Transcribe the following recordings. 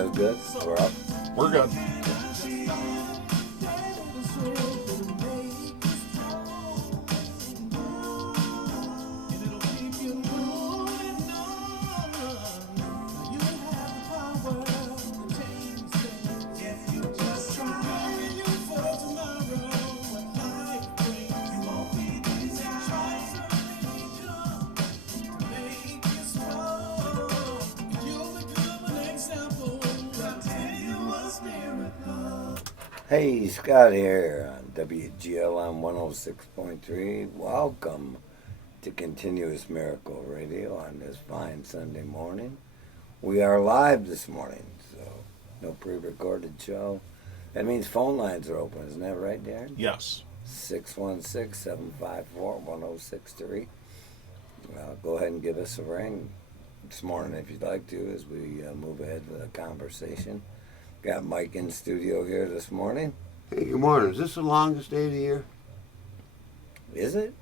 Audio's good? We're up? We're good. Hey, Scott here on WGLM 106.3. Welcome to Continuous Miracle Radio on this fine Sunday morning. We are live this morning, so no pre-recorded show. That means phone lines are open, isn't that right, Darren? Yes. 616-754-1063. Well, go ahead and give us a ring this morning if you'd like to as we move ahead with the conversation. Got Mike in studio here this morning. Hey, good morning. Is this the longest day of the year? Is it?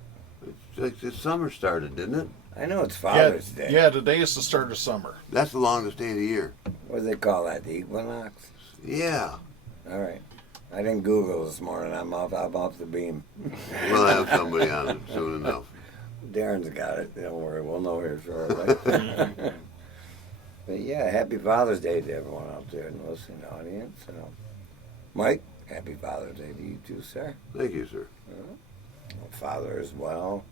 The summer started, didn't it? I know it's Father's Day. Yeah, today is the start of summer. That's the longest day of the year. What do they call that? The equinox? Yeah. All right. I didn't Google this morning. I'm off the beam. We'll have somebody on it soon enough. Darren's got it. Don't worry. We'll know here shortly. But yeah, happy Father's Day to everyone out there in the listening audience. Mike, happy Father's Day to you too, sir. Thank you, sir. Father as well.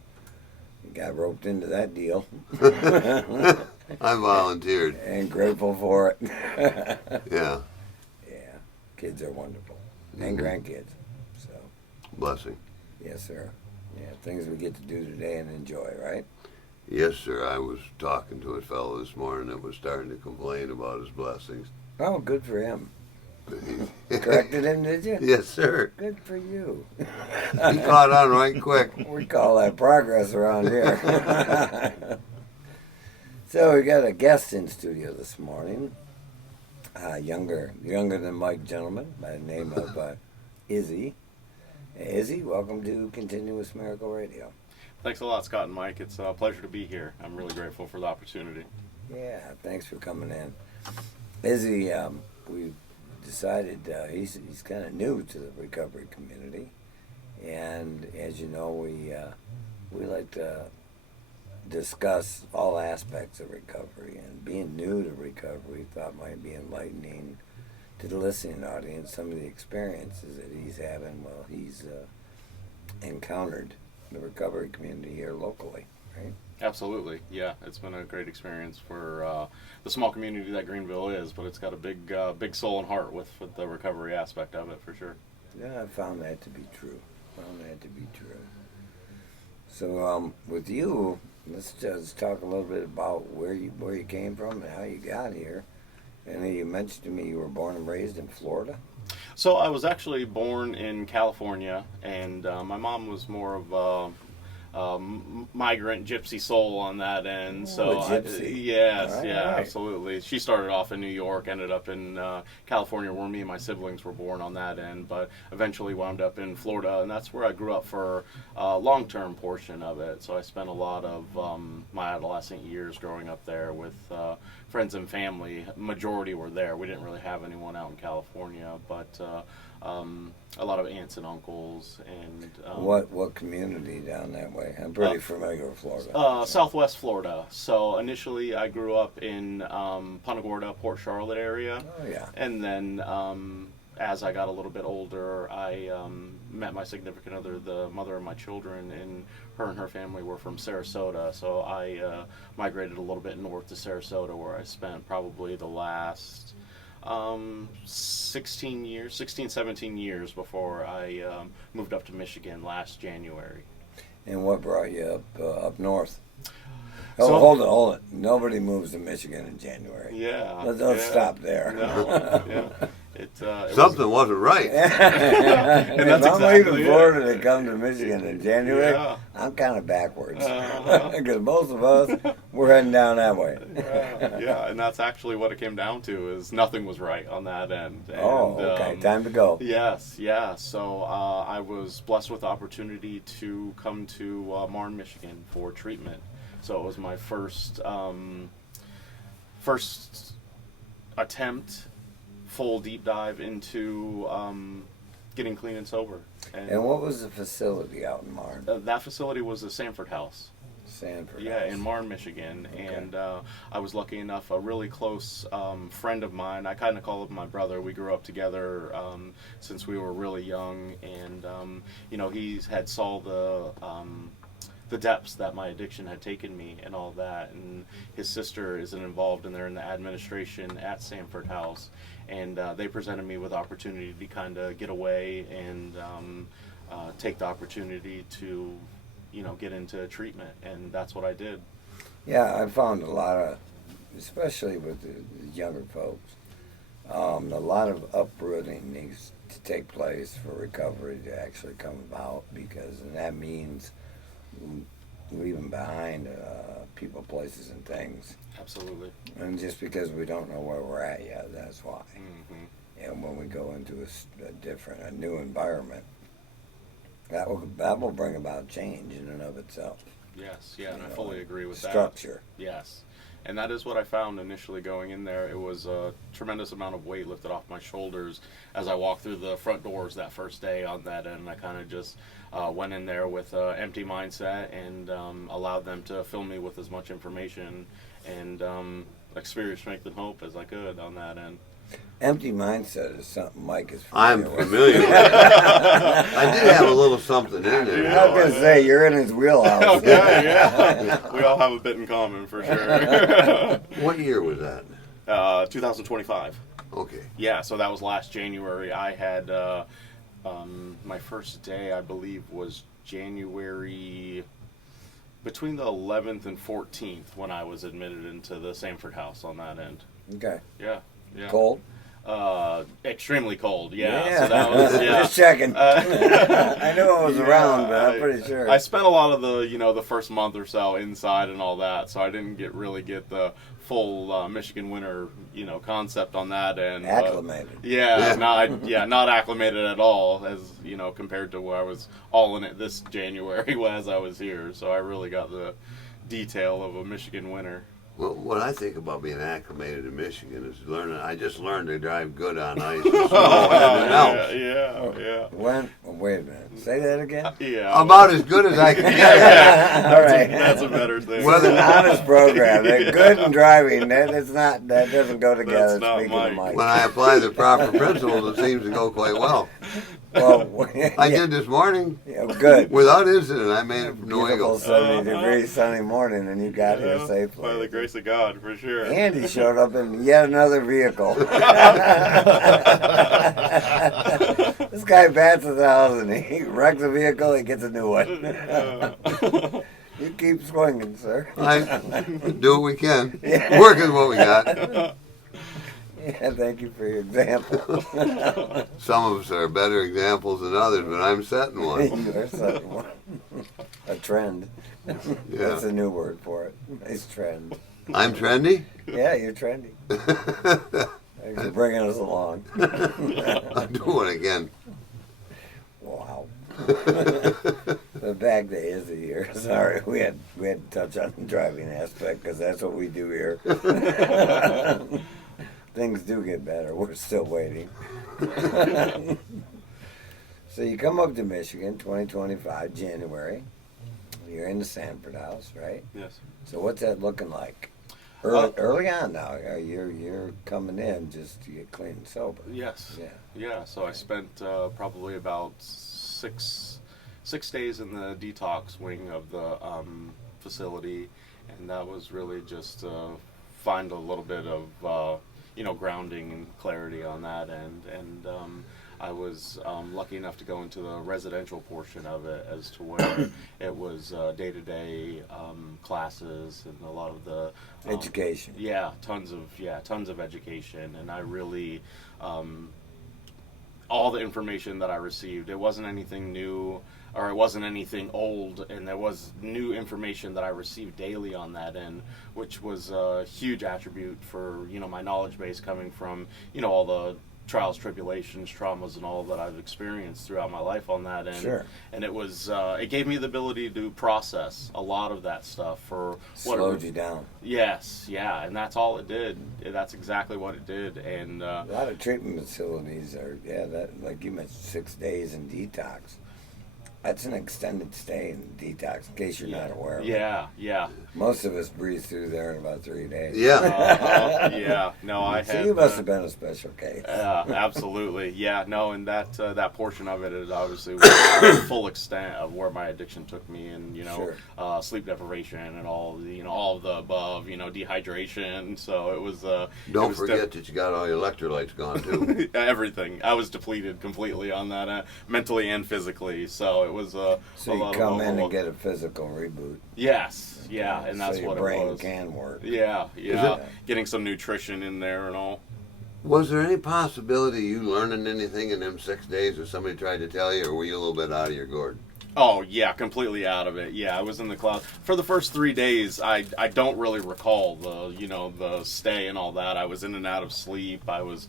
You got roped into that deal. I volunteered. And grateful for it. Yeah. Yeah. Kids are wonderful. And grandkids. So. Blessing. Yes, sir. Yeah, things we get to do today and enjoy, right? Yes, sir. I was talking to a fellow this morning that was starting to complain about his blessings. Oh, good for him. Corrected him, did you? Yes, sir. Good for you. He caught on right quick. We call that progress around here. So we got a guest in studio this morning. Younger than Mike, gentleman, by the name of Izzy. Izzy, welcome to Continuous Miracle Radio. Thanks a lot, Scott and Mike. It's a pleasure to be here. I'm really grateful for the opportunity. Yeah, thanks for coming in. Izzy, we decided he's kind of new to the recovery community, and as you know, we like to discuss all aspects of recovery, and being new to recovery, thought might be enlightening to the listening audience some of the experiences that he's having while he's encountered the recovery community here locally, right? Absolutely, yeah. It's been a great experience for the small community that Greenville is, but it's got a big soul and heart with the recovery aspect of it, for sure. Yeah, I found that to be true. So, with you, let's just talk a little bit about where you came from and how you got here. And you mentioned to me you were born and raised in Florida. So I was actually born in California, and my mom was more of a migrant gypsy soul on that end. So gypsy. Yes, right, yeah, right. Absolutely. She started off in New York, ended up in California, where me and my siblings were born on that end, but eventually wound up in Florida, and that's where I grew up for a long-term portion of it. So I spent a lot of my adolescent years growing up there with friends and family. Majority were there. We didn't really have anyone out in California, but a lot of aunts and uncles. And What community down that way? I'm pretty familiar with Florida. Southwest Florida. So initially I grew up in Punta Gorda, Port Charlotte area. Oh, yeah. And then as I got a little bit older, I met my significant other, the mother of my children, and her family were from Sarasota. So I migrated a little bit north to Sarasota, where I spent probably the last 16, 17 years before I moved up to Michigan last January. And what brought you up north? So- Hold it. Nobody moves to Michigan in January. Yeah. Let's stop there. No, yeah. It Something wasn't right. And If that's I'm exactly leaving it. Florida to come to Michigan in January, Yeah. I'm kind of backwards. Uh-huh. Because most of us, we're heading down that way. Yeah, and that's actually what it came down to, is nothing was right on that end. And, Okay. Time to go. Yes, yeah. So I was blessed with the opportunity to come to Marne, Michigan for treatment. So it was my first attempt full deep dive into getting clean and sober. And what was the facility out in Marne? That facility was the Sanford House. Sanford. Yeah, House. in Marne, Michigan. Okay. And I was lucky enough, a really close friend of mine, I kind of call him my brother. We grew up together since we were really young. And, he had saw the depths that my addiction had taken me and all that. And his sister is involved in the administration at Sanford House. And they presented me with opportunity to kind of get away and take the opportunity to get into treatment, and that's what I did. Yeah, I found a lot of, especially with the younger folks, a lot of uprooting needs to take place for recovery to actually come about, because and that means leaving behind people, places, and things. Absolutely. And just because we don't know where we're at yet, that's why. Mm-hmm. And when we go into a new environment, that will bring about change in and of itself. Yes, yeah, and I fully agree with structure. that. Yes. And that is what I found initially going in there. It was a tremendous amount of weight lifted off my shoulders as I walked through the front doors that first day on that end. I kind of just went in there with an empty mindset and allowed them to fill me with as much information and experience, strength, and hope as I could on that end. Empty mindset is something Mike is I'm familiar with. familiar with it. I did have a little something in there. I was going to say, you're in his wheelhouse. Okay, yeah. We all have a bit in common for sure. What year was that? 2025. Okay. Yeah, so that was last January. I had my first day, I believe, was January between the 11th and 14th when I was admitted into the Sanford House on that end. Okay. Yeah. Yeah. Cold? Extremely cold, yeah. Yeah. So that was, yeah. Just checking. I knew I was around, but I'm pretty sure. I spent a lot of the first month or so inside and all that, so I didn't really get the full Michigan winter, concept on that end. Acclimated. Not acclimated at all, as compared to where I was all in it this January as I was here. So I really got the detail of a Michigan winter. Well, what I think about being acclimated in Michigan is learning. I just learned to drive good on ice and snow and else. Yeah. Wait a minute. Say that again? Yeah. About as good as I can get. All right. That's a better thing. Well, an honest program. They're good and driving. That doesn't go together. That's not Speaking of Mike. When I apply the proper principles, it seems to go quite well. Well, I did this morning good. without incident. I made it from New Beautiful Eagle. 70-degree sunny morning, and you got here safely. By the grace of God, for sure. And he showed up in yet another vehicle. This guy bats 1,000. He wrecks a vehicle, he gets a new one. You keep swinging, sir. I do what we can. Yeah. Work is what we got. Yeah, thank you for your example. Some of us are better examples than others, but I'm setting one. You are setting one. A trend. That's a new word for it. Nice trend. I'm trendy? Yeah, you're trendy. Thanks for bringing us along. I'll do it again. Wow. But back to Izzy here. Sorry, we had to touch on the driving aspect because that's what we do here. Things do get better. We're still waiting. So you come up to Michigan, 2025, January. You're in the Sanford House, right? Yes. So what's that looking like? Early on now, you're coming in just to get clean and sober. Yes. Yeah. Yeah. So I spent probably about six days in the detox wing of the facility, and that was really just find a little bit of grounding and clarity on that end. And I was lucky enough to go into the residential portion of it, as to where it was day-to-day classes and a lot of the Education. Yeah, tons of education, and I really all the information that I received, it wasn't anything new or it wasn't anything old, and there was new information that I received daily on that end, which was a huge attribute for my knowledge base coming from all the trials, tribulations, traumas, and all that I've experienced throughout my life on that end. Sure. And it was it gave me the ability to process a lot of that stuff for what Slowed you down. Yes, yeah, and that's all it did. That's exactly what it did. And A lot of treatment facilities are, that like you mentioned, 6 days in detox. That's an extended stay in detox, in case you're not aware of it. yeah. Most of us breathe through there in about 3 days. Yeah. Yeah. No, I So had. you must have been a special case. Absolutely. Yeah. No, and that portion of it is obviously the full extent of where my addiction took me, and Sure. sleep deprivation and all all of the above, dehydration. So it was. Don't forget that you got all your electrolytes gone too. Everything. I was depleted completely on that, mentally and physically. So it was So a you lot come of in and get a physical reboot. Yes. Yeah, and that's so your what brain it was. can work. Yeah. it- Getting some nutrition in there and all. Was there any possibility you learning anything in them 6 days, or somebody tried to tell you, or were you a little bit out of your gourd? Oh yeah, completely out of it. Yeah, I was in the cloud for the first 3 days. I don't really recall the stay and all that. I was in and out of sleep. I was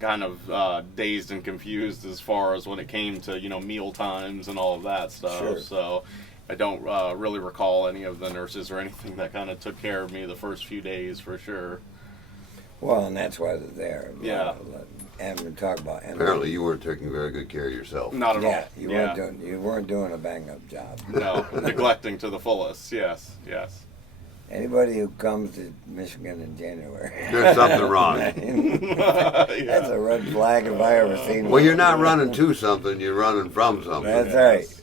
kind of dazed and confused as far as when it came to meal times and all of that stuff. Sure. So I don't really recall any of the nurses or anything that kind of took care of me the first few days for sure. Well, and that's why they're there. Yeah. And we talk about Apparently, you weren't taking very good care of yourself. Not at all. You weren't doing a bang up job. No, neglecting to the fullest. Yes. Anybody who comes to Michigan in January, There's something wrong. that's a red flag if I ever seen one. Well, you're not running to something; you're running from something. That's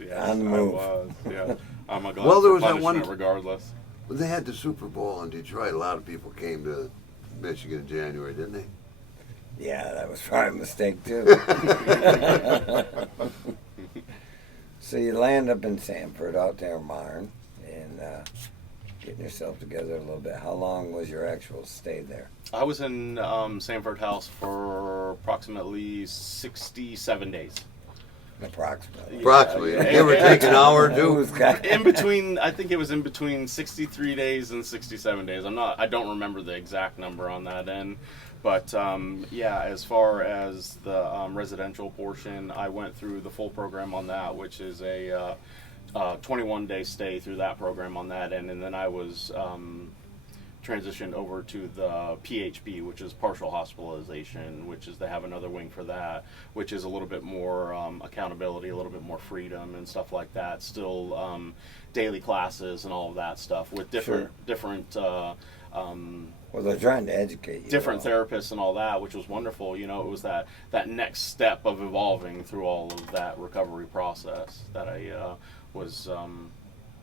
right. On the move. I was, yeah. I'm a glad Well, there for was that punishment one- regardless. When they had the Super Bowl in Detroit, a lot of people came to Michigan in January, didn't they? Yeah, that was probably a mistake too. So you land up in Sanford, out there in Marne, and getting yourself together a little bit. How long was your actual stay there? I was in Sanford House for approximately 67 days. Approximately. Approximately. Yeah. Give or take an hour or two. Who's got- In between, I think it was in between 63 days and 67 days. I don't remember the exact number on that end. But as far as the residential portion, I went through the full program on that, which is a 21-day stay through that program on that end. And then I was transitioned over to the PHP, which is partial hospitalization, which is they have another wing for that, which is a little bit more accountability, a little bit more freedom and stuff like that. Still daily classes and all of that stuff with different Well, they're trying to educate you. different therapists and all that, which was wonderful. It was that next step of evolving through all of that recovery process that I was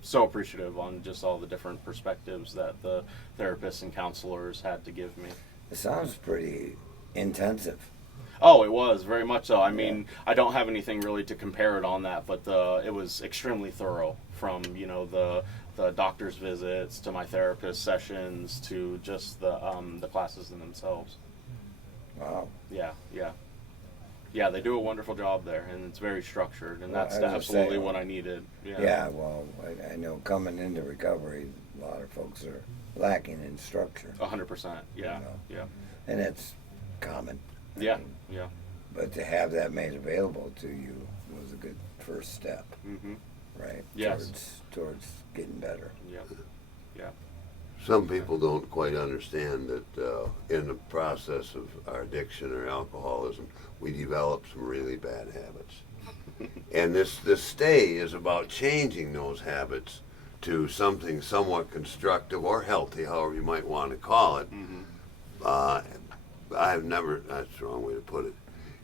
so appreciative on, just all the different perspectives that the therapists and counselors had to give me. It sounds pretty intensive. Oh, it was very much so. I mean, I don't have anything really to compare it on that, but it was extremely thorough, from the doctor's visits to my therapist sessions to just the classes in themselves. Wow. Yeah, they do a wonderful job there, and it's very structured, and Well, that's I was gonna absolutely say, what I needed. Yeah, well, I know coming into recovery, a lot of folks are lacking in structure. 100%. Yeah, And it's common. I yeah, mean, yeah. But to have that made available to you was a good first step, Mm-hmm. right? Yes. Towards getting better. Yeah. Some people don't quite understand that in the process of our addiction or alcoholism, we develop some really bad habits. And this stay is about changing those habits to something somewhat constructive or healthy, however you might want to call it. That's the wrong way to put it.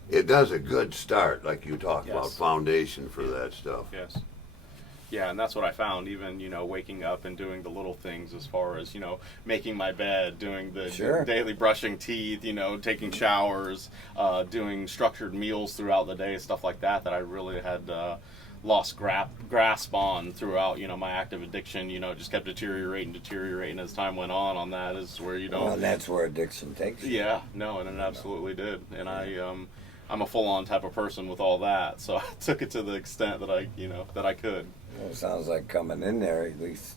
It does a good start, like you talked about, Yes. foundation for that stuff. Yes. Yeah, and that's what I found, even, waking up and doing the little things as far as, making my bed, doing the Sure. daily brushing teeth, taking showers, doing structured meals throughout the day, stuff like that I really had lost grasp on throughout, my active addiction, just kept deteriorating as time went on that is where you don't... Well, and that's where addiction takes you. Yeah, no, and it absolutely did. And I'm a full-on type of person with all that, so I took it to the extent that I could. Well, it sounds like coming in there, at least,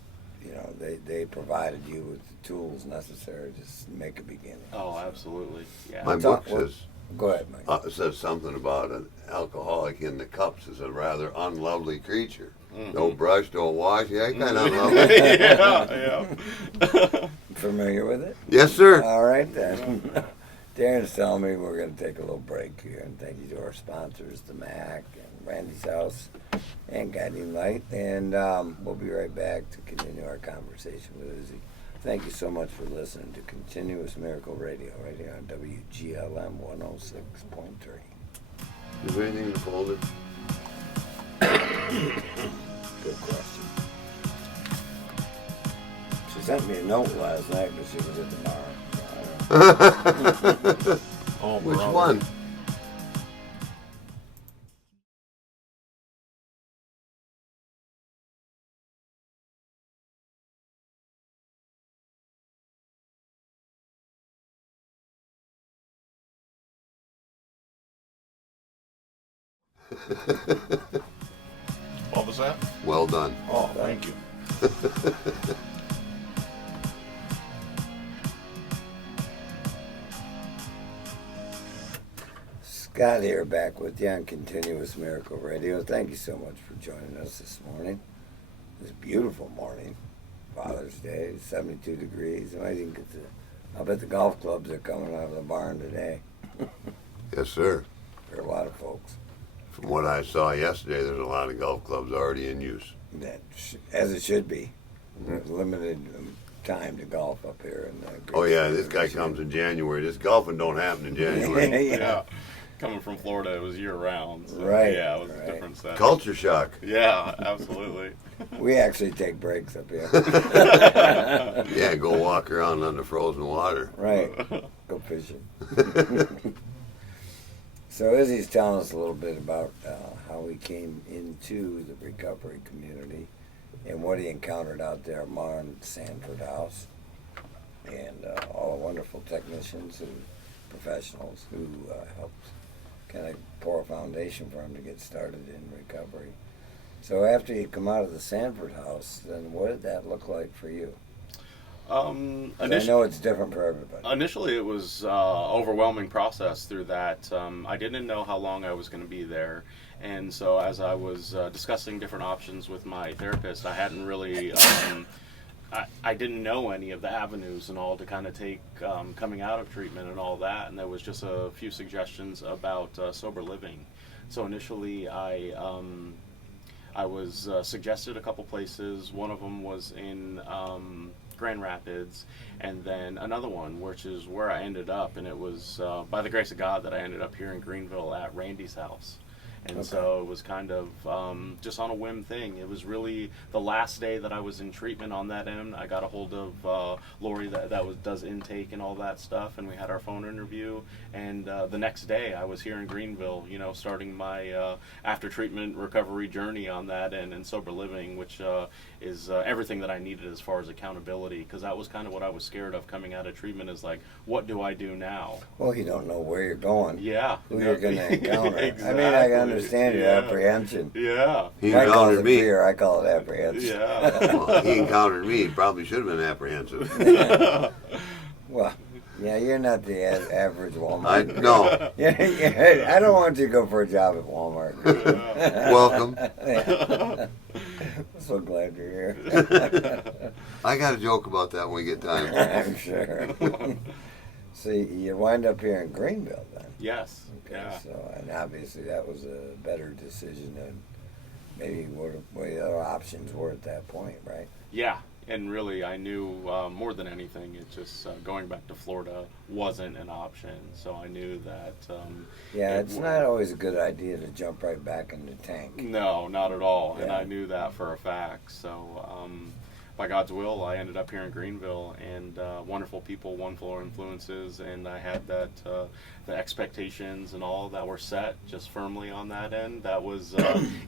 they provided you with the tools necessary to make a beginning. Oh, absolutely. Yeah. My Talk- book says Go ahead, Mike. It says something about an alcoholic in the cups is a rather unlovely creature. No brush, no wash. Yeah, kind of unlovely. yeah. Familiar with it? Yes, sir. All right then. Darren's telling me we're going to take a little break here, and thank you to our sponsors, the Mac and Randy's House and Guiding Light, and we'll be right back to continue our conversation with Izzy. Thank you so much for listening to Continuous Miracle Radio right here on WGLM 106.3. Is there anything in the folder? Good question. She sent me a note last night, but she was at the bar. Oh, Which brother. one? What was that? Well done. Oh, thank you. Scott here, back with you on Continuous Miracle Radio. Thank you so much for joining us this morning. This beautiful morning, Father's Day, 72 degrees. I didn't get to. I bet the golf clubs are coming out of the barn today Yes, sir. for a lot of folks. From what I saw yesterday, there's a lot of golf clubs already in use. As it should be. Limited time to golf up here. In the Oh great yeah, state this of guy Michigan. comes in January. This golfing don't happen in January. Yeah. Coming from Florida, it was year round. So, Right, Yeah, it was right. a different setting. Culture shock. Yeah, absolutely. We actually take breaks up here. Yeah, go walk around under frozen water. Right. Go fishing. So Izzy's telling us a little bit about how he came into the recovery community and what he encountered out there at Marn Sanford House, and all the wonderful technicians and professionals who helped kind of pour a foundation for him to get started in recovery. So after you come out of the Sanford House, then what did that look like for you? 'Cause I know it's different for everybody. Initially, it was overwhelming process through that. I didn't know how long I was going to be there, and so as I was discussing different options with my therapist, I hadn't really. I didn't know any of the avenues and all to kind of take coming out of treatment and all that, and there was just a few suggestions about sober living. So initially, I was suggested a couple places. One of them was in Grand Rapids, and then another one, which is where I ended up, and it was by the grace of God that I ended up here in Greenville at Randy's house. And Okay. so it was kind of just on a whim thing. It was really the last day that I was in treatment on that end. I got a hold of Lori that does intake and all that stuff, and we had our phone interview. And the next day I was here in Greenville, starting my after treatment recovery journey on that end and sober living, which is everything that I needed as far as accountability, because that was kind of what I was scared of coming out of treatment, is like, what do I do now? Well, you don't know where you're going. Yeah. Who you're going to encounter. Exactly. I mean, I can understand your Yeah. apprehension. Yeah. He Mike calls encountered it me. fear, I call it apprehension. Yeah. Well, he encountered me. He probably should have been apprehensive. Well, yeah, you're not the average Walmart. No. Yeah, I don't want you to go for a job at Walmart. Welcome. Yeah. I'm so glad you're here. I got a joke about that when we get time. I'm sure. So you wind up here in Greenville then. Yes. Okay, Yeah. so, and obviously that was a better decision than maybe what the other options were at that point, right? Yeah. And really, I knew more than anything, it just going back to Florida wasn't an option. So I knew that. Yeah, it it's wa- not always a good idea to jump right back in the tank. No, not at all. And Yeah. I knew that for a fact. So, by God's will, I ended up here in Greenville, and wonderful people, wonderful influences, and I had that the expectations and all that were set just firmly on that end. That was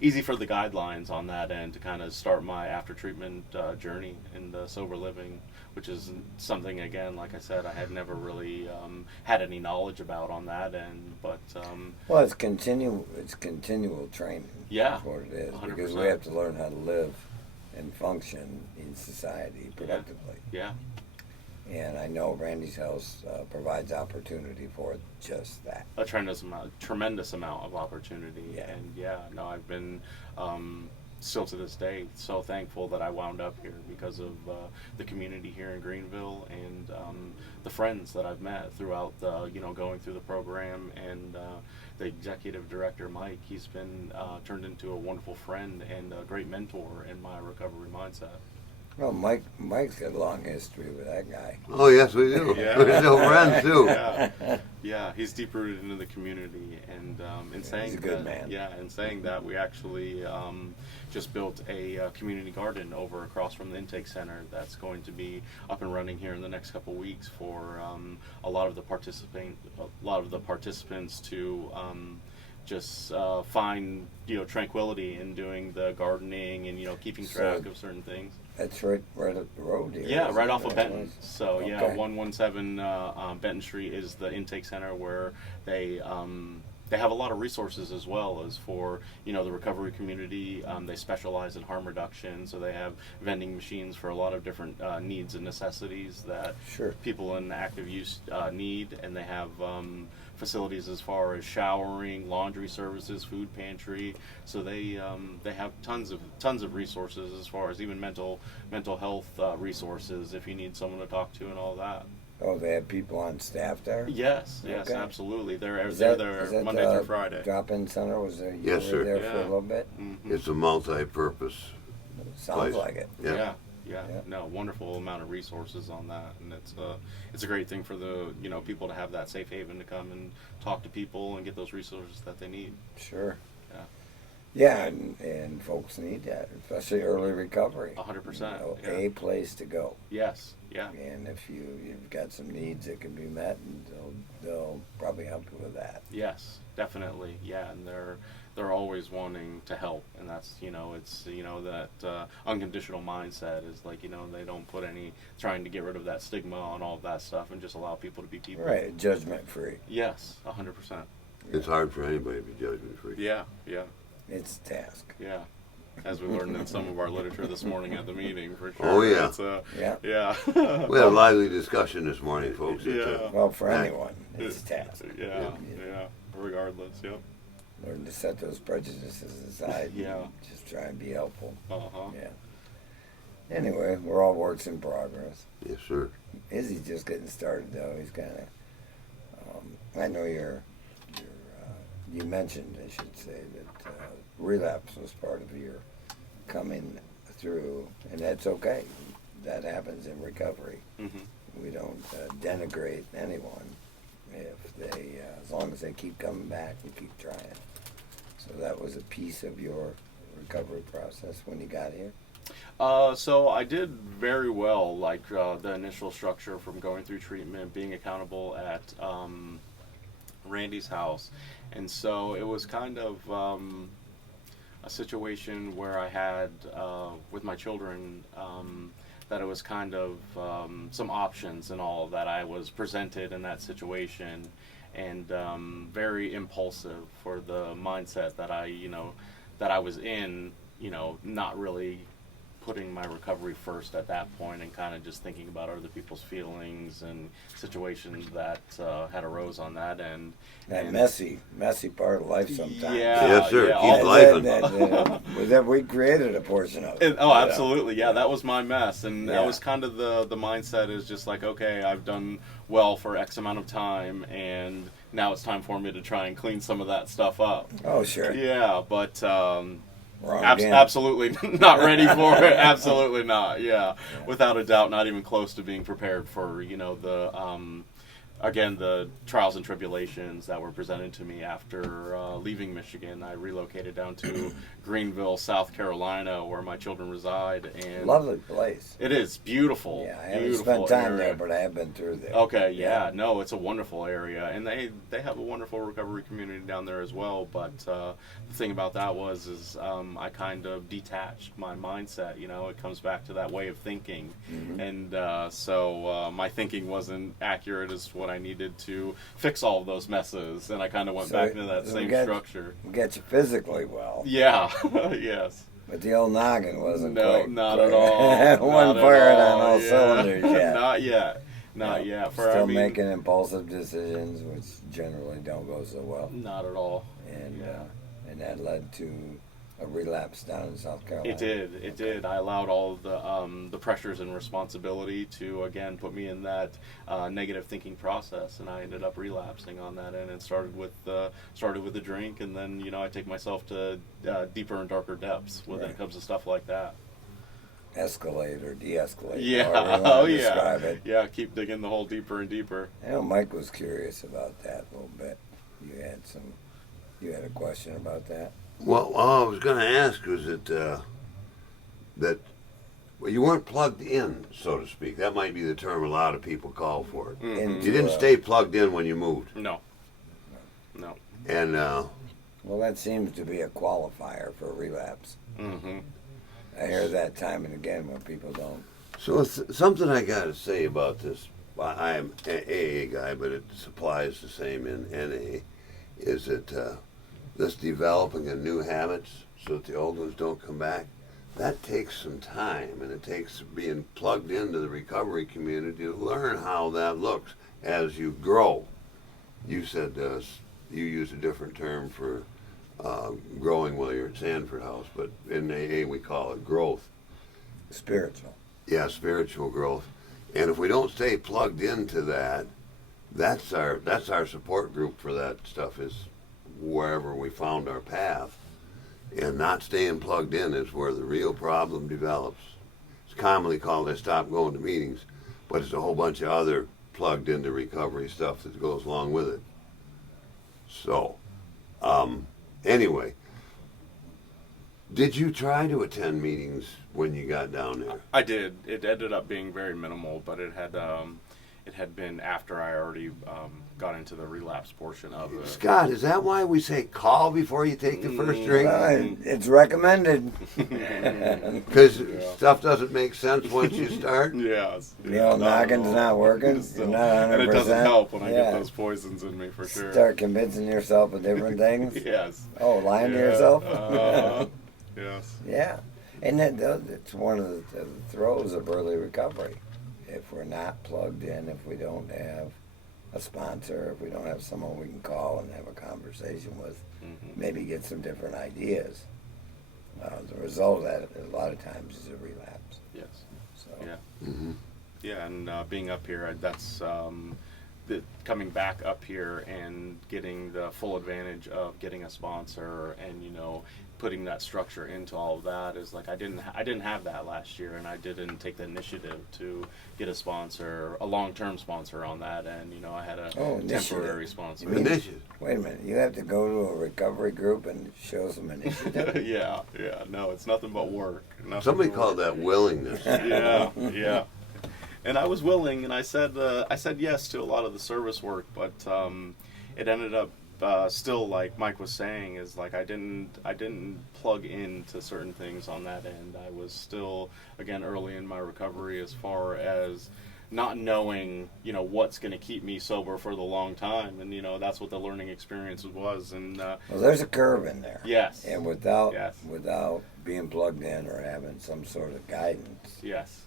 easy for the guidelines on that end to kind of start my after treatment journey in the sober living, which is something, again, like I said, I had never really had any knowledge about on that end. But Well, it's continual training. Yeah, That's what it is. Because we 100%. have to learn how to live and function in society productively. yeah. And I know Randy's House provides opportunity for just that. A tremendous amount of opportunity. Yeah. And yeah, no, I've been still to this day so thankful that I wound up here because of the community here in Greenville and the friends that I've met throughout the, going through the program, and the executive director Mike. He's been turned into a wonderful friend and a great mentor in my recovery mindset. Well, Mike's got a long history with that guy. Oh, yes, we do. Yeah. We're still friends, too. Yeah, he's deep rooted into the community, and in saying he's a good that, man. in saying that, we actually just built a community garden over across from the intake center that's going to be up and running here in the next couple weeks for a lot of the participants to just find tranquility in doing the gardening and keeping track of certain things. That's right up the road here. Yeah, isn't right it? off of That's Benton. nice. So yeah, Okay. 117 Benton Street is the intake center where they have a lot of resources as well as for the recovery community. They specialize in harm reduction, so they have vending machines for a lot of different needs and necessities that Sure. people in active use need, and they have facilities as far as showering, laundry services, food pantry. So they have tons of resources as far as even mental health resources if you need someone to talk to and all that. Oh, they have people on staff there? Yes, Okay. absolutely. They're Is there that Monday the through Friday. Drop-in center? Was there? You Yes, were sir. there for a Yeah. little bit? Mhm. It's a multi-purpose. Sounds Place. like it. Yeah. Yeah. Yeah. No, wonderful amount of resources on that, and it's a great thing for the people to have that safe haven to come and talk to people and get those resources that they need. Sure. Yeah. Yeah, and folks need that, especially early recovery. 100%. Yeah. A place to go. Yes. Yeah. And if you've got some needs that can be met, and they'll probably help you with that. Yes, definitely. Yeah, and they're always wanting to help, and that's it's that unconditional mindset is like they don't put any trying to get rid of that stigma and all of that stuff and just allow people to be people. Right, judgment free. Yes, 100%. It's hard for anybody to be judgment-free. Yeah, yeah, It's a task. yeah. As we learned in some of our literature this morning at the meeting, for sure. Oh, yeah. It's, Yeah. yeah. We had a lively discussion this morning, folks. Yeah. Well, for Yeah. anyone, it's a task. Yeah, yeah. Regardless, yep. Learn to set those prejudices aside. Yeah. And just try and be helpful. Uh-huh. Yeah. Anyway, we're all works in progress. Yes, sir. Izzy's just getting started, though. He's kind of. I know you mentioned, I should say, that relapse was part of your coming through, and that's okay. That happens in recovery. Mm-hmm. We don't denigrate anyone if they, as long as they keep coming back and keep trying. So that was a piece of your recovery process when you got here. So I did very well, like the initial structure from going through treatment, being accountable at Randy's house, and so it was kind of a situation where I had with my children that it was kind of some options and all that I was presented in that situation, and very impulsive for the mindset that I was in, not really putting my recovery first at that point and kind of just thinking about other people's feelings and situations that had arose on that end. That And- messy part of life sometimes. Yeah, Yes, sir. yeah, Keep all- life. That we created a portion of it. Oh, absolutely. Yeah, that was my mess. And Yeah. that was kind of the mindset is just like, okay, I've done well for X amount of time, and now it's time for me to try and clean some of that stuff up. Oh, sure. Yeah, but Wrong again. absolutely not ready for it. Absolutely not. Yeah, without a doubt, not even close to being prepared for the trials and tribulations that were presented to me after leaving Michigan. I relocated down to Greenville, South Carolina, where my children reside, and Lovely place. it is beautiful. Yeah, I haven't beautiful spent time area. there, but I have been through there. Okay, yeah, no, it's a wonderful area, and they have a wonderful recovery community down there as well. But the thing about that is I kind of detached my mindset. It comes back to that way of thinking, and so my thinking wasn't accurate as what I needed to fix all of those messes, and I kind of went So back into that we same got- structure. We got you physically well, Yeah, yes. but the old noggin wasn't No, quite. not at all. Wasn't Not at firing on all yeah. cylinders yet. Not yet. Not Yeah. yet. Still making impulsive decisions, which generally don't go so well. Not at all. And that led to a relapse down in South Carolina. It did. It did. I allowed all of the pressures and responsibility to again put me in that negative thinking process, and I ended up relapsing on that end and started with the drink, and then I take myself to deeper and darker depths when it comes to stuff like that. Escalate or de-escalate. Yeah. However you want to describe it. Yeah. Keep digging the hole deeper and deeper. I know Mike was curious about that a little bit. You had a question about that. Well, all I was going to ask was that you weren't plugged in, so to speak. That might be the term a lot of people call for it. Mm-hmm. You didn't stay plugged in when you moved. No. And well, that seems to be a qualifier for relapse. Mm-hmm. I hear that time and again when people don't. so something I got to say about this. I'm an AA guy, but it applies the same in NA. Is that this developing of new habits so that the old ones don't come back? That takes some time, and it takes being plugged into the recovery community to learn how that looks as you grow. You said you used a different term for growing while you're at Sanford House, but in AA we call it growth. Spiritual. Yeah, spiritual growth. And if we don't stay plugged into that, that's our support group for that stuff, is wherever we found our path. And not staying plugged in is where the real problem develops. It's commonly called I stopped going to meetings, but it's a whole bunch of other plugged into recovery stuff that goes along with it. So, anyway, did you try to attend meetings when you got down there? I did. It ended up being very minimal, but it had been after I already got into the relapse portion of it. Scott, is that why we say call before you take the first drink? It's recommended. Because stuff doesn't make sense once you start? Yes. The old nogging's not working. You're not 100%. And it doesn't help when I get those poisons in me, for sure. Start convincing yourself of different things. Yes. Oh, lying to yourself? Yes. Yeah. And it's one of the throes of early recovery. If we're not plugged in, if we don't have a sponsor, if we don't have someone we can call and have a conversation with, maybe get some different ideas. The result of that, a lot of times, is a relapse. Yes. So. Yeah. Mm-hmm. Yeah, and being up here, that's coming back up here and getting the full advantage of getting a sponsor and putting that structure into all of that is like I didn't have that last year, and I didn't take the initiative to get a sponsor, a long-term sponsor on that, and I had a temporary sponsor. Initiative. Wait a minute, you have to go to a recovery group and show some initiative? Yeah, no, it's nothing but work. Somebody called that willingness. Yeah. And I was willing, and I said yes to a lot of the service work, but it ended up still, like Mike was saying, is like I didn't plug into certain things on that end. I was still, again, early in my recovery as far as not knowing, what's going to keep me sober for the long time, and that's what the learning experience was. And well, there's a curve in there. Yes. And without being plugged in or having some sort of guidance, yes,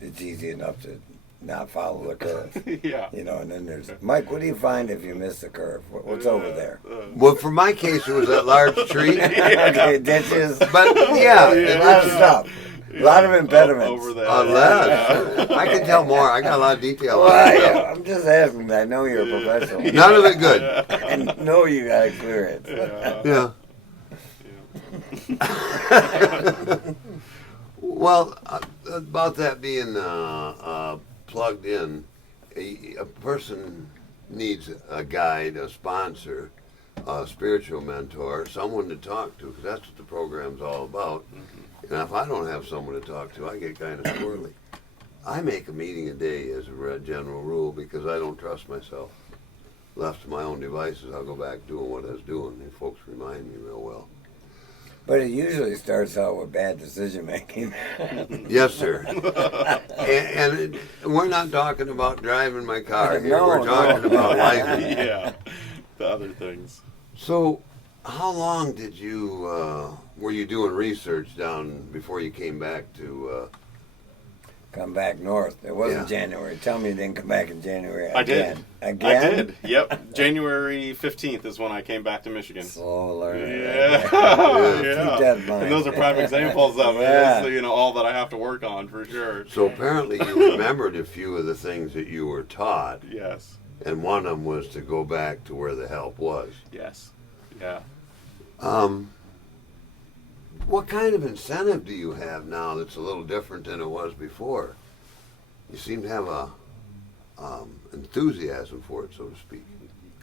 it's easy enough to not follow the curve. Yeah. And then there's Mike. What do you find if you miss the curve? What's over there? Well, for my case, it was that large tree. Okay, ditches. But A lot of stuff. A lot of impediments. over there. Unless I can tell more. I got a lot of detail. Well, I'm just asking. I know you're a professional. None of it good. And know you got experience. Yeah. Well, about that being plugged in, a person needs a guide, a sponsor, a spiritual mentor, someone to talk to, because that's what the program's all about. And if I don't have someone to talk to, I get kind of squirrely. I make a meeting a day as a general rule because I don't trust myself. Left to my own devices, I'll go back doing what I was doing, and folks remind me real well. But it usually starts out with bad decision making. Yes, sir. and we're not talking about driving my car here. We're talking about life. Yeah, the other things. So, how long did you were you doing research down before you came back to? A come back north. It wasn't Yeah. January. Tell me you didn't come back in January I did. again. I Again? did. Yep. January 15th is when I came back to Michigan. Slow learner. Yeah. Keep that in mind. And those are prime examples of it. Yeah. It's, all that I have to work on for sure. So apparently you remembered a few of the things that you were taught, Yes. and one of them was to go back to where the help was. Yes. Yeah. What kind of incentive do you have now that's a little different than it was before? You seem to have a enthusiasm for it, so to speak.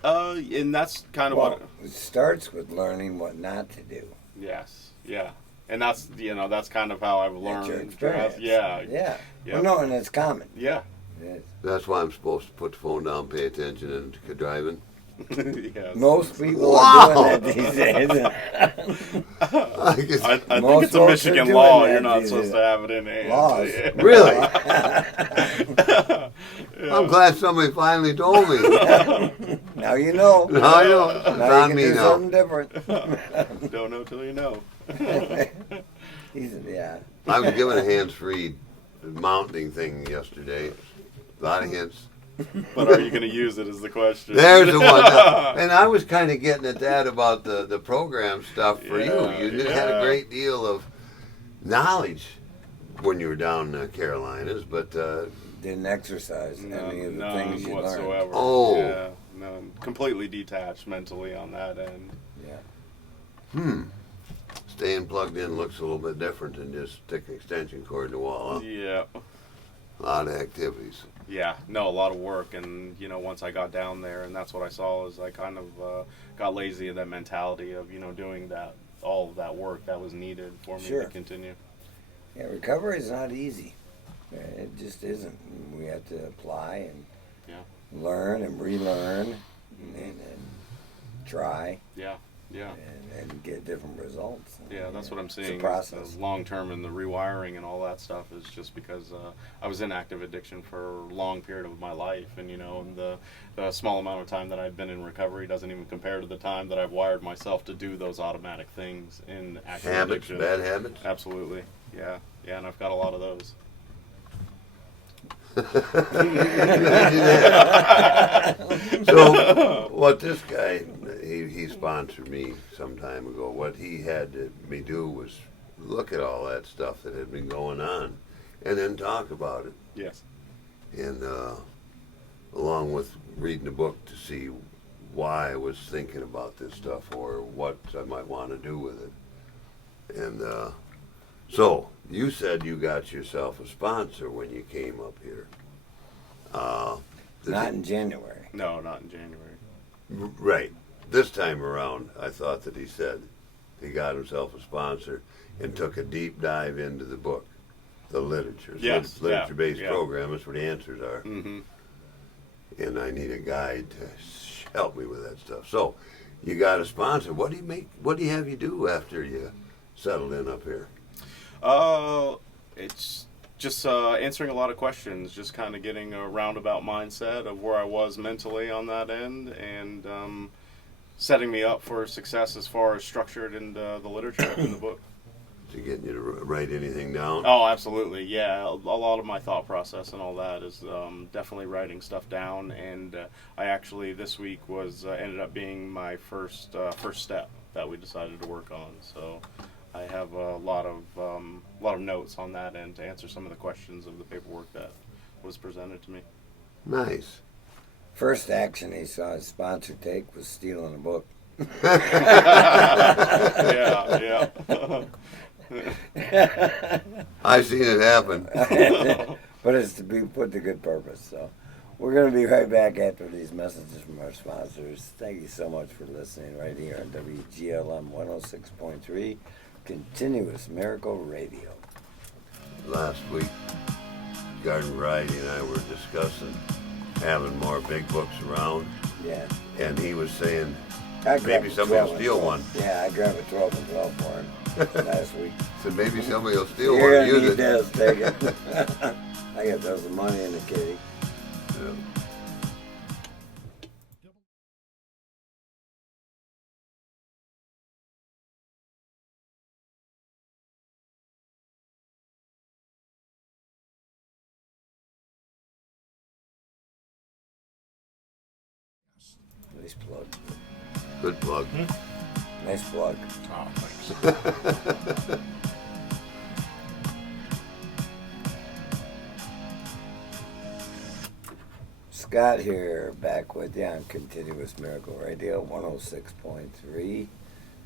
And that's kind of Well, what. it starts with learning what not to do. Yes. Yeah. And that's that's kind of how I've That's learned. your experience. Yeah. Yeah. Yep. Well, no, and it's common. Yeah. It is. That's why I'm supposed to put the phone down, pay attention, and driving. Yes. Most people Wow. are doing that these days. I guess, I think Most it's a folks are Michigan doing law. that You're not these supposed days. to have it in hand. Laws. Yeah. really? Yeah. I'm glad somebody finally told me. Now you know. Now you know. It's Now on you me can do now. something different. Don't know till you know. Yeah. I was given a hands-free mounting thing yesterday. A lot of hints. But are you going to use it is the question. There's the one. And I was kind of getting at that about the program stuff for Yeah, you. You had a yeah. great deal of knowledge when you were down in the Carolinas, but Didn't exercise any of the None things you whatsoever. learned. Oh. Yeah, none. Completely detached mentally on that end. Yeah. staying plugged in looks a little bit different than just stick an extension cord in the wall. Huh? Yeah. A lot of activities. Yeah, no, a lot of work, and once I got down there, and that's what I saw, is I kind of got lazy of that mentality of doing all of that work that was needed for me Sure. to continue. Yeah, recovery is not easy. It just isn't. We have to apply and Yeah. learn and relearn and try Yeah, yeah, and get different results. yeah. That's what I'm It's a seeing. process. Long term and the rewiring and all that stuff is just because I was in active addiction for a long period of my life, and and the small amount of time that I've been in recovery doesn't even compare to the time that I've wired myself to do those automatic things in active Habits, addiction. bad habits. Absolutely, yeah, and I've got a lot of those. Imagine that. So, what this guy, he sponsored me some time ago. What he had me do was look at all that stuff that had been going on and then talk about it. Yes. And along with reading the book to see why I was thinking about this stuff or what I might want to do with it. And so, you said you got yourself a sponsor when you came up here. Not in January. No, not in January. Right. This time around, I thought that he said he got himself a sponsor and took a deep dive into the book, the literature. It's Yes, yeah, literature-based yeah. program. That's where the answers are. Mm-hmm. And I need a guide to help me with that stuff. So, you got a sponsor. What do you have you do after you settled in up here? It's just answering a lot of questions, just kind of getting a roundabout mindset of where I was mentally on that end, and setting me up for success as far as structured in the literature in the book. To get you to write anything down? Oh, absolutely, yeah. A lot of my thought process and all that is definitely writing stuff down, and I actually this week was ended up being my first step that we decided to work on. So I have a lot of notes on that end to answer some of the questions of the paperwork that was presented to me. Nice. First action he saw his sponsor take was stealing a book. Yeah. I've seen it happen. But it's to be put to good purpose. So we're going to be right back after these messages from our sponsors. Thank you so much for listening right here on WGLM 106.3 Continuous Miracle Radio. Last week, Garden Variety and I were discussing having more big books around, Yeah. and he was saying I grabbed maybe a somebody will 12 and steal 12. one. Yeah, I grabbed a 12 and 12 for him last week. Said maybe somebody will steal You're one and going to use need it. this, take it. I got those money in the kitty. Yeah. Nice plug. Good plug. Nice plug. Oh, thanks. Scott here, back with you on Continuous Miracle Radio 106.3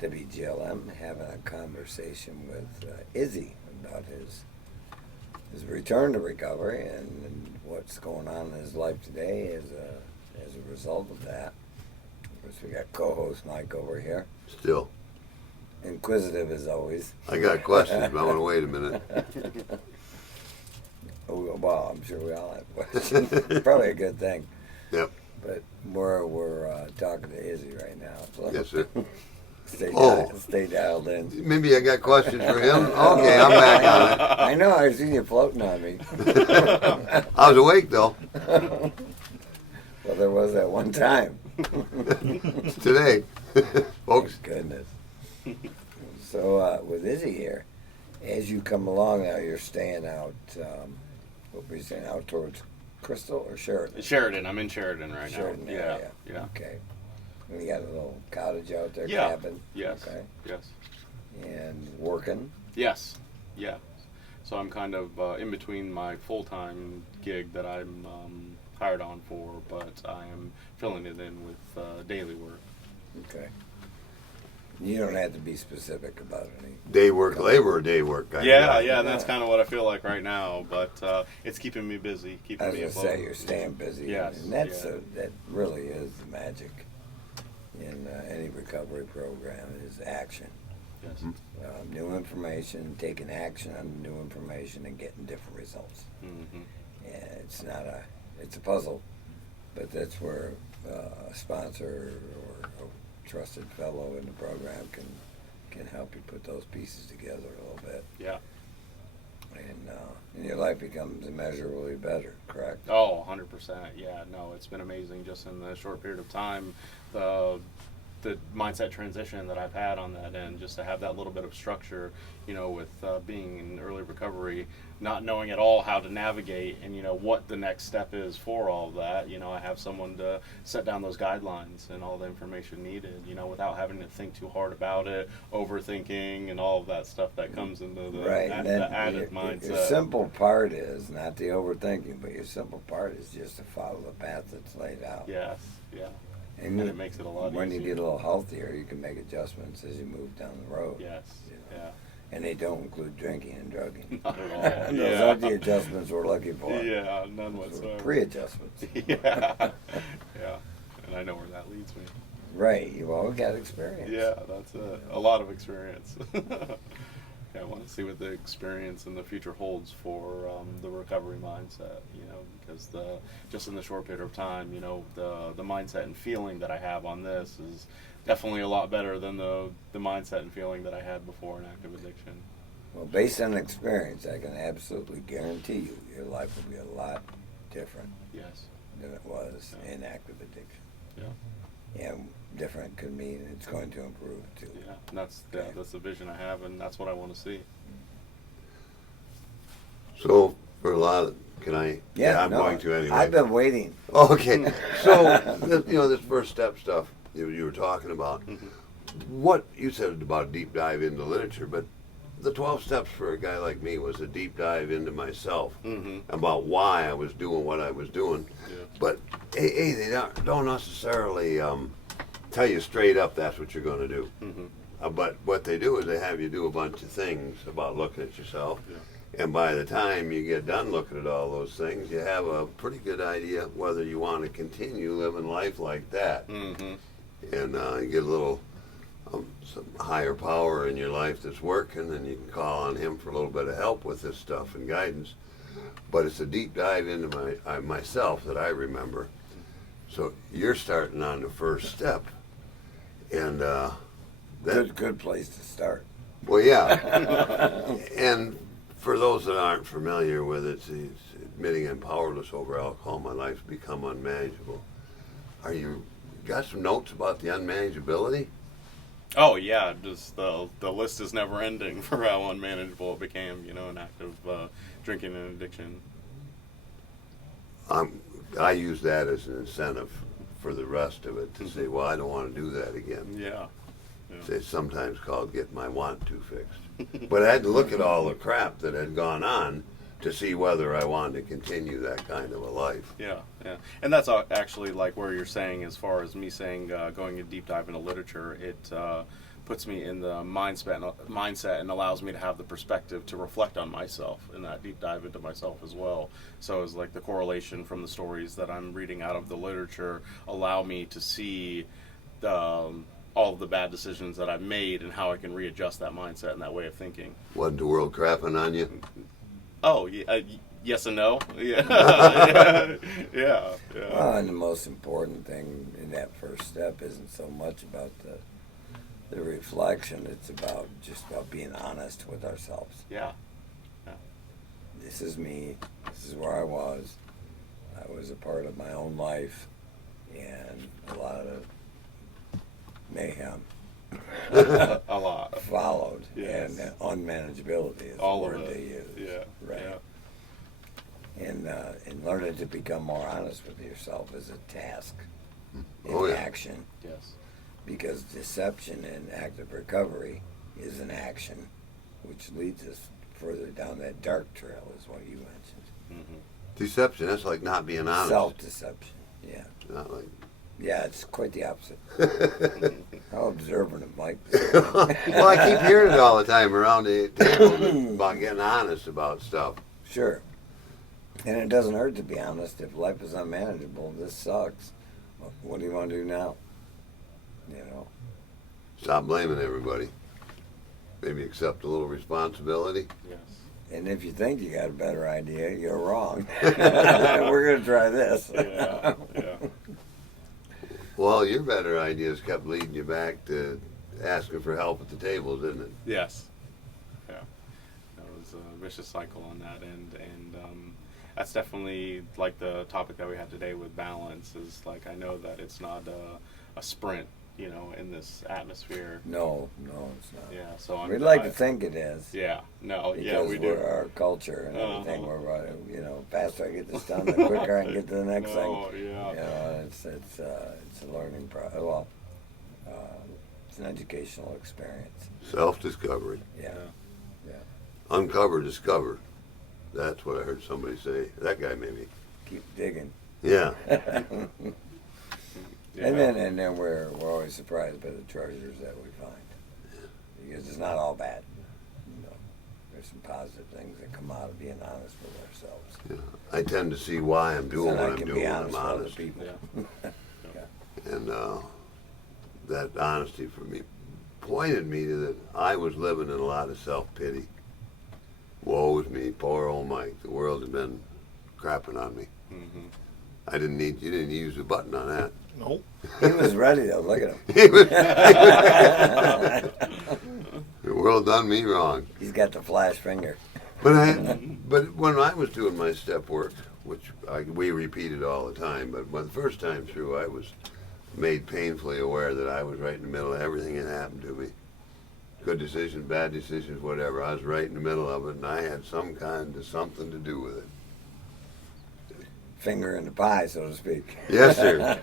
WGLM, having a conversation with Izzy about his return to recovery and what's going on in his life today as a result of that. Of course, we got co-host Mike over here, Still. inquisitive as always. I got questions, but I want to wait a minute. Oh, well, I'm sure we all have questions. Probably a good thing. Yep. But we're talking to Izzy right now. So Yes, sir. stay dialed in. Maybe I got questions for him. Okay, I'm back on it. I know, I seen you floating on me. I was awake, though. Well, there was that one time. Today. Folks. Thank goodness. So with Izzy here, as you come along now, you're staying out, what were you saying, out towards Crystal or Sheridan? Sheridan. I'm in Sheridan right Sheridan now. area. Yeah. Okay. And you got a little cottage out there, Yeah. cabin? Yes. Okay. Yes. And working? Yes. Yeah. So I'm kind of in between my full-time gig that I'm hired on for, but I am filling it in with daily work. Okay. You don't have to be specific about any. Day work, labor, or day work. Kind of Yeah, guy. yeah, and that's kind of what I feel like right now. But it's keeping me busy, I keeping was me going to afloat. say, you're staying busy. Yes, And that's yeah. that really is the magic in any recovery program is action. Yes. New information, taking action on new information and getting different results. Mm-hmm. And it's a puzzle, but that's where a sponsor or a trusted fellow in the program can help you put those pieces together a little bit. Yeah. And your life becomes immeasurably better, correct? Oh, 100%. Yeah, no, it's been amazing just in the short period of time. The mindset transition that I've had on that end, just to have that little bit of structure, with being in early recovery, not knowing at all how to navigate and, what the next step is for all of that. I have someone to set down those guidelines and all the information needed, without having to think too hard about it, overthinking and all of that stuff that comes into the, Right. And then the added mindset. Your simple part is not the overthinking, but your simple part is just to follow the path that's laid out. Yes, yeah. And it makes it a lot when easier. you get a little healthier, you can make adjustments as you move down the road. Yes, yeah. And they don't include drinking and drugging. Not at all. Those aren't the adjustments we're looking for. Yeah, none Those are whatsoever. pre-adjustments. Yeah, yeah, and I know where that leads me. Right, you've all got experience. Yeah, that's it. A lot of experience. Yeah, I want to see what the experience in the future holds for the recovery mindset. Because just in the short period of time, the mindset and feeling that I have on this is definitely a lot better than the mindset and feeling that I had before in active addiction. Well, based on experience, I can absolutely guarantee you your life will be a lot different Yes. than it was Yeah. in active addiction. Yeah. And different could mean it's going to improve too. Yeah, and that's the vision I have, and that's what I want to see. So, for a lot of, can I? I'm no, going to anyway. I've been waiting. Okay. So, this first step stuff you were talking about, what you said about a deep dive into literature, but the 12 steps for a guy like me was a deep dive into myself about why I was doing what I was doing. Yeah. But AA, they don't necessarily tell you straight up that's what you're going to do. But what they do is they have you do a bunch of things about looking at yourself. Yeah. And by the time you get done looking at all those things, you have a pretty good idea whether you want to continue living life like that. Mm-hmm. And you get a little some higher power in your life that's working, and you can call on him for a little bit of help with this stuff and guidance. But it's a deep dive into myself that I remember. So you're starting on the first step, and Good place to start. well, yeah. And for those that aren't familiar with it, it's admitting I'm powerless over alcohol. My life's become unmanageable. Are you got some notes about the unmanageability? Oh yeah, just the list is never ending for how unmanageable it became. An active drinking and addiction. I use that as an incentive for the rest of it to say, well, I don't want to do that again. Yeah. It's sometimes called get my want to fixed. But I had to look at all the crap that had gone on to see whether I wanted to continue that kind of a life. Yeah, yeah, and that's actually like where you're saying, as far as me saying going a deep dive into literature, it puts me in the mindset and allows me to have the perspective to reflect on myself in that deep dive into myself as well. So it's like the correlation from the stories that I'm reading out of the literature allow me to see all of the bad decisions that I've made and how I can readjust that mindset and that way of thinking. Wasn't the world crapping on you? Oh, yeah, yes and no. Yeah. Yeah. Well, and the most important thing in that first step isn't so much about the reflection. It's about being honest with ourselves. Yeah. This is me. This is where I was. I was a part of my own life, and a lot of mayhem A lot. followed, Yes. and unmanageability is All the of word it. they use. Yeah. Right. Yeah. And learning to become more honest with yourself is a task in Oh, yeah. action, Yes. because deception in active recovery is an action, which leads us further down that dark trail, is what you mentioned. Mm-hmm. Deception, that's like not being honest. Self-deception, yeah. Not like, Yeah, it's quite the opposite. How observant of Mike. well, I keep hearing it all the time around the table about getting honest about stuff. Sure. And it doesn't hurt to be honest. If life is unmanageable, this sucks. What do you want to do now? You know? Stop blaming everybody. Maybe accept a little responsibility. Yes. And if you think you got a better idea, you're wrong. We're going to try this. Yeah. Yeah. Well, your better ideas kept leading you back to asking for help at the table, didn't it? Yes. Yeah. That was a vicious cycle on that end, and that's definitely like the topic that we had today with balance. Is like, I know that it's not a sprint, in this atmosphere. No, it's not. Yeah. So We'd like to think it is. Yeah. No. Because Yeah, we do. we're our culture and everything. Uh-huh. We're faster I get this done, the quicker I can get to the next thing. No. Yeah. It's a learning process. Well, it's an educational experience. Self-discovery. Yeah. Uncover, discover. That's what I heard somebody say. That guy maybe. Keep digging. Yeah. Yeah. And then we're always surprised by the treasures that we find, because it's not all bad. There's some positive things that come out of being honest with ourselves. Yeah. I tend to see why I'm doing Then what I I'm can doing be when honest I'm with other honest. people. Yeah. And that honesty for me pointed me to that I was living in a lot of self-pity. Woe is me, poor old Mike. The world had been crapping on me. Mm-hmm. You didn't use the button on that. Nope. He was ready though. Look at him. The world done me wrong. He's got the flash finger. But when I was doing my step work, which we repeated all the time, but the first time through, I was made painfully aware that I was right in the middle of everything that happened to me. Good decisions, bad decisions, whatever. I was right in the middle of it, and I had something to do with it. Finger in the pie, so to speak. Yes, sir.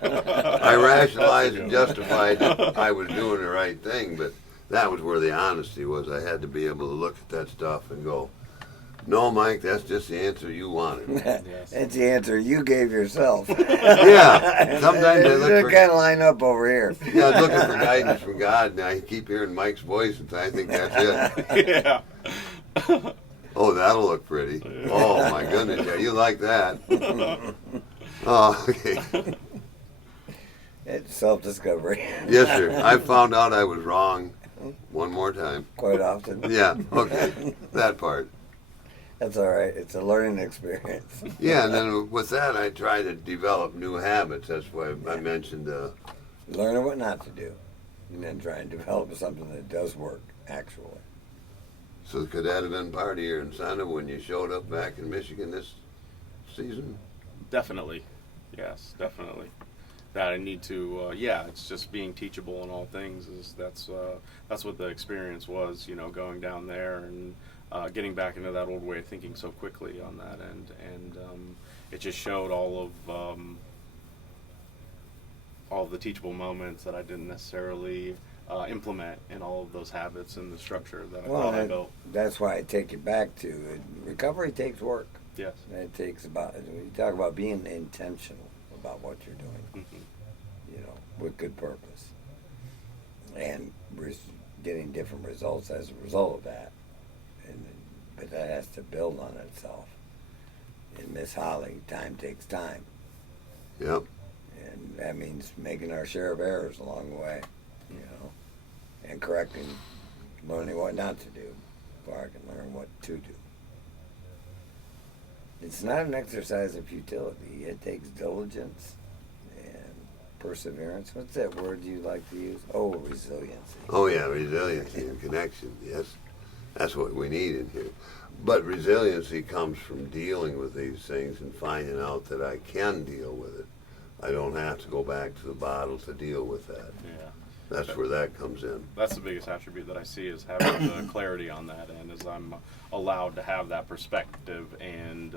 I rationalized and justified that I was doing the right thing, but that was where the honesty was. I had to be able to look at that stuff and go, no, Mike, that's just the answer you wanted. Yes. That's the answer you gave yourself. Yeah. Sometimes I look for... kind of line up over here. Yeah, I was looking for guidance from God, and I keep hearing Mike's voice, and I think that's it. Yeah. Oh, that'll look pretty. Oh, my goodness, yeah, you like that. Oh, okay. It's self-discovery. Yes, sir. I found out I was wrong one more time. Quite often. Yeah, okay, that part. That's all right. It's a learning experience. Yeah, and then with that, I try to develop new habits. That's why I mentioned Learn what not to do, and then try and develop something that does work, actually. so could that have been part of your incentive when you showed up back in Michigan this season? Definitely. Yes, definitely. That I need to, it's just being teachable in all things. That's what the experience was, going down there and getting back into that old way of thinking so quickly on that end. And it just showed all of all the teachable moments that I didn't necessarily implement in all of those habits and the structure that I thought I built. That's why I take you back to it. Recovery takes work. Yes. And it takes you talk about being intentional about what you're doing, you know, with good purpose. And getting different results as a result of that. But that has to build on itself. And Miss Holly, time takes time. Yep. And that means making our share of errors along the way, you know, and correcting, learning what not to do before I can learn what to do. It's not an exercise of futility. It takes diligence and perseverance. What's that word you like to use? Oh, resiliency. Oh yeah, resiliency and connection. Yes, that's what we need in here. But resiliency comes from dealing with these things and finding out that I can deal with it. I don't have to go back to the bottle to deal with that. Yeah. That's where that comes in. That's the biggest attribute that I see, is having the clarity on that end, is I'm allowed to have that perspective and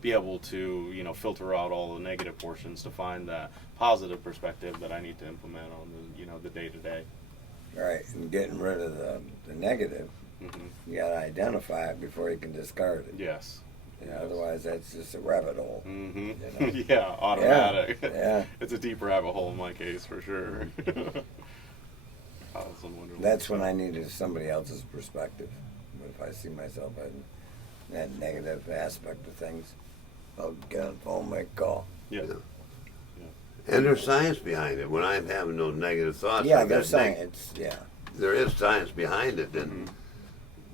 be able to, you know, filter out all the negative portions to find that positive perspective that I need to implement on the, you know, the day to day. Right, and getting rid of the negative, you got to identify it before you can discard it. Yes. Yeah, otherwise, that's just a rabbit hole. You know? Yeah, automatic. Yeah. It's a deep rabbit hole in my case, for sure. That's when I needed somebody else's perspective. But if I see myself in that negative aspect of things, I'll get on the phone, make a call. Yeah. And there's science behind it. When I'm having those negative thoughts, Yeah, I've got there's science. Yeah. there is science behind it. And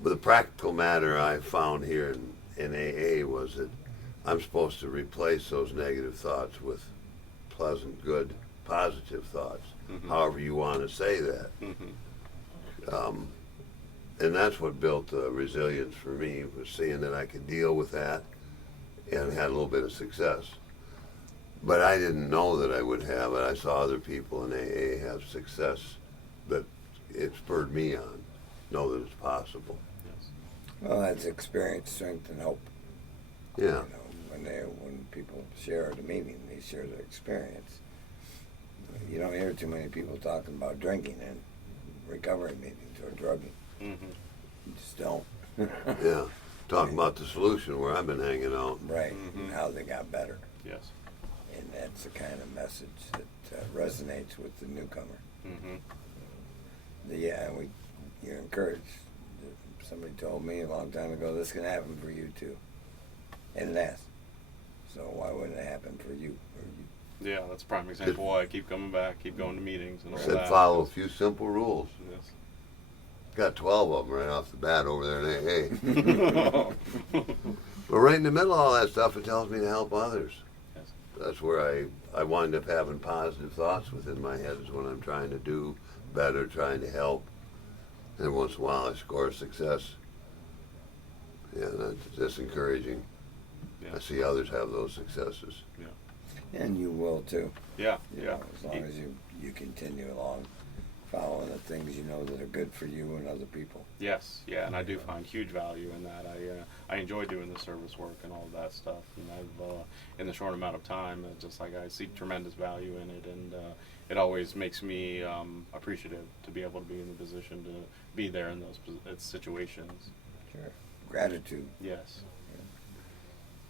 but the practical matter I found here in AA was that I'm supposed to replace those negative thoughts with pleasant, good, positive thoughts. However you want to say that. And that's what built the resilience for me, was seeing that I could deal with that and had a little bit of success. But I didn't know that I would have it. I saw other people in AA have success that it spurred me on. Know that it's possible. Well, that's experience, strength, and hope. Yeah. You know, when people share at a meeting, they share their experience. You don't hear too many people talking about drinking in recovery meetings or drugging. You just don't. Yeah. Talking about the solution where I've been hanging out. Right. And how they got better. Yes. And that's the kind of message that resonates with the newcomer. Yeah, you're encouraged. Somebody told me a long time ago, this can happen for you too. And it has. So why wouldn't it happen for you? Yeah, that's a prime example why I keep coming back, keep going to meetings and all Said that. follow a few simple rules. Yes. Got 12 of them right off the bat over there in AA. But right in the middle of all that stuff, it tells me to help others. Yes. That's where I wind up having positive thoughts within my head, is when I'm trying to do better, trying to help. And every once in a while I score a success. Yeah, that's encouraging. Yeah. I see others have those successes. And you will too. Yeah, You yeah. know, as long as you continue along, following the things you know that are good for you and other people. Yes, yeah, and I do find huge value in that. I enjoy doing the service work and all of that stuff, and I've in the short amount of time, just like I see tremendous value in it, and it always makes me appreciative to be able to be in the position to be there in those situations. Sure. Gratitude. Yes.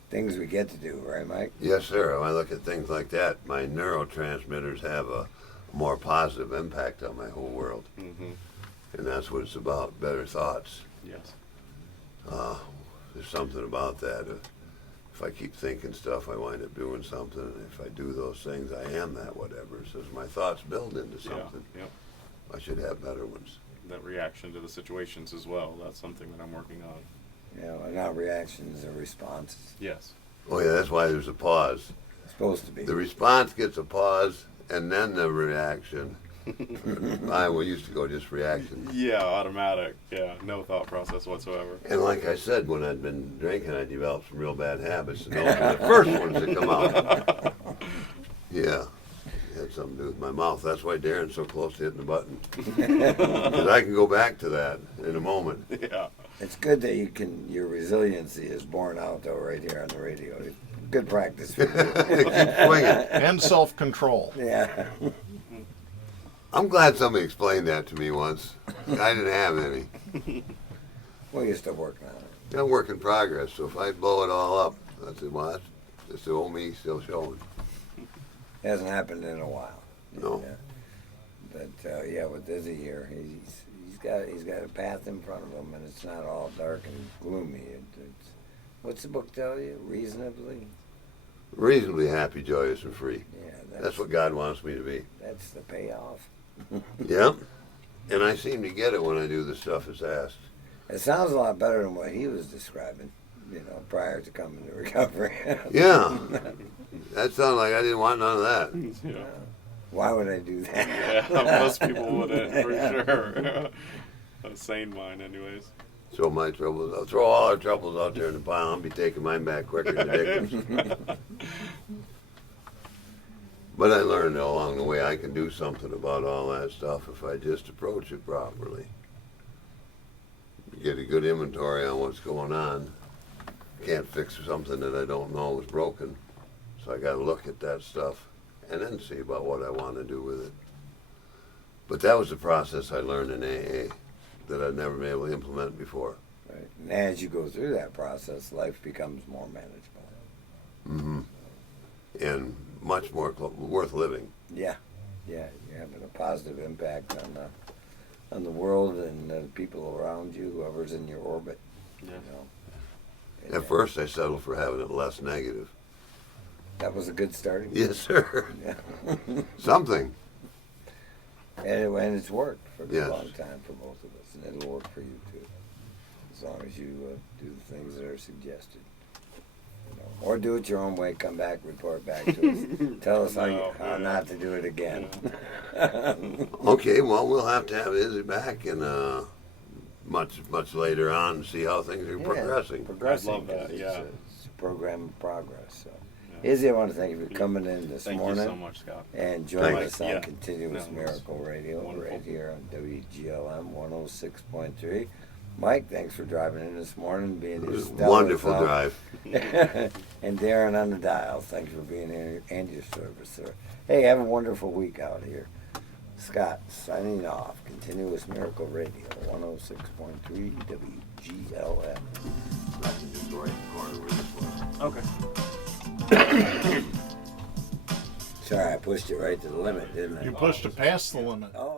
Things we get to do, right, Mike? Yes, sir. When I look at things like that, my neurotransmitters have a more positive impact on my whole world. And that's what it's about, better thoughts. Yes. There's something about that. If I keep thinking stuff, I wind up doing something. And if I do those things, I am that whatever. So as my thoughts build into something, I should have better ones. That reaction to the situations as well. That's something that I'm working on. Yeah, well, not reactions or responses. Yes. Oh yeah, that's why there's a pause. It's supposed to be. The response gets a pause, and then the reaction. We used to go just reaction. Yeah, automatic. Yeah, no thought process whatsoever. And like I said, when I'd been drinking, I developed some real bad habits, and those were the first ones to come out. Yeah, had something to do with my mouth. That's why Darren's so close to hitting the button. Because I can go back to that in a moment. Yeah. It's good that your resiliency is borne out though right here on the radio. It's good practice for you. Keep swinging. And self-control. Yeah. I'm glad somebody explained that to me once. I didn't have any. Well, you're still working on it. Yeah, work in progress. So if I blow it all up, I said, well, that's the old me still showing. Hasn't happened in a while. No. Yeah. But yeah, with Izzy here, he's got a path in front of him, and it's not all dark and gloomy. It's what's the book tell you? Reasonably happy, joyous, and free. Yeah, That's what God wants me to be. That's the payoff. Yep. And I seem to get it when I do the stuff that's asked. It sounds a lot better than what he was describing, prior to coming to recovery. Yeah. That sounded like I didn't want none of that. Yeah. Why would I do that? Yeah, most people wouldn't, for sure. A sane mind, anyways. Throw my troubles. I'll throw all our troubles out there in the pile. I'll be taking mine back quicker than the victims. But I learned along the way I can do something about all that stuff if I just approach it properly. You get a good inventory on what's going on. Can't fix something that I don't know is broken. So I got to look at that stuff and then see about what I want to do with it. But that was the process I learned in AA that I'd never been able to implement before. Right. And as you go through that process, life becomes more manageable. Mm-hmm. And much more worth living. Yeah, you're having a positive impact on the world and the people around you, whoever's in your orbit. Yeah. At first, I settled for having it less negative. That was a good starting. Yes, sir. Yeah. Something. And it's worked for a Yes. long time for both of us, and it'll work for you too, as long as you do the things that are suggested. Or do it your own way. Come back, report back to us. Tell us how not to do it again. Okay, well, we'll have to have Izzy back in much later on and see how things are progressing. Progressing. I love that, 'cause yeah. It's a program of progress. So. Yeah. Izzy, I want to thank you for coming in this Thank morning you so much, Scott. and joining Thanks. us on Yeah. Continuous No, it's Miracle Radio wonderful. right here on WGLM 106.3. Mike, thanks for driving in this morning, being It your was a stellar wonderful self. drive. And Darren on the dial, thanks for being here and your service, sir. Hey, have a wonderful week out here. Scott, signing off. Continuous Miracle Radio, 106.3 WGLM. I can just go right in the corner where this was. Okay. Sorry, I pushed it right to the limit, didn't I? You pushed it past the limit. Oh.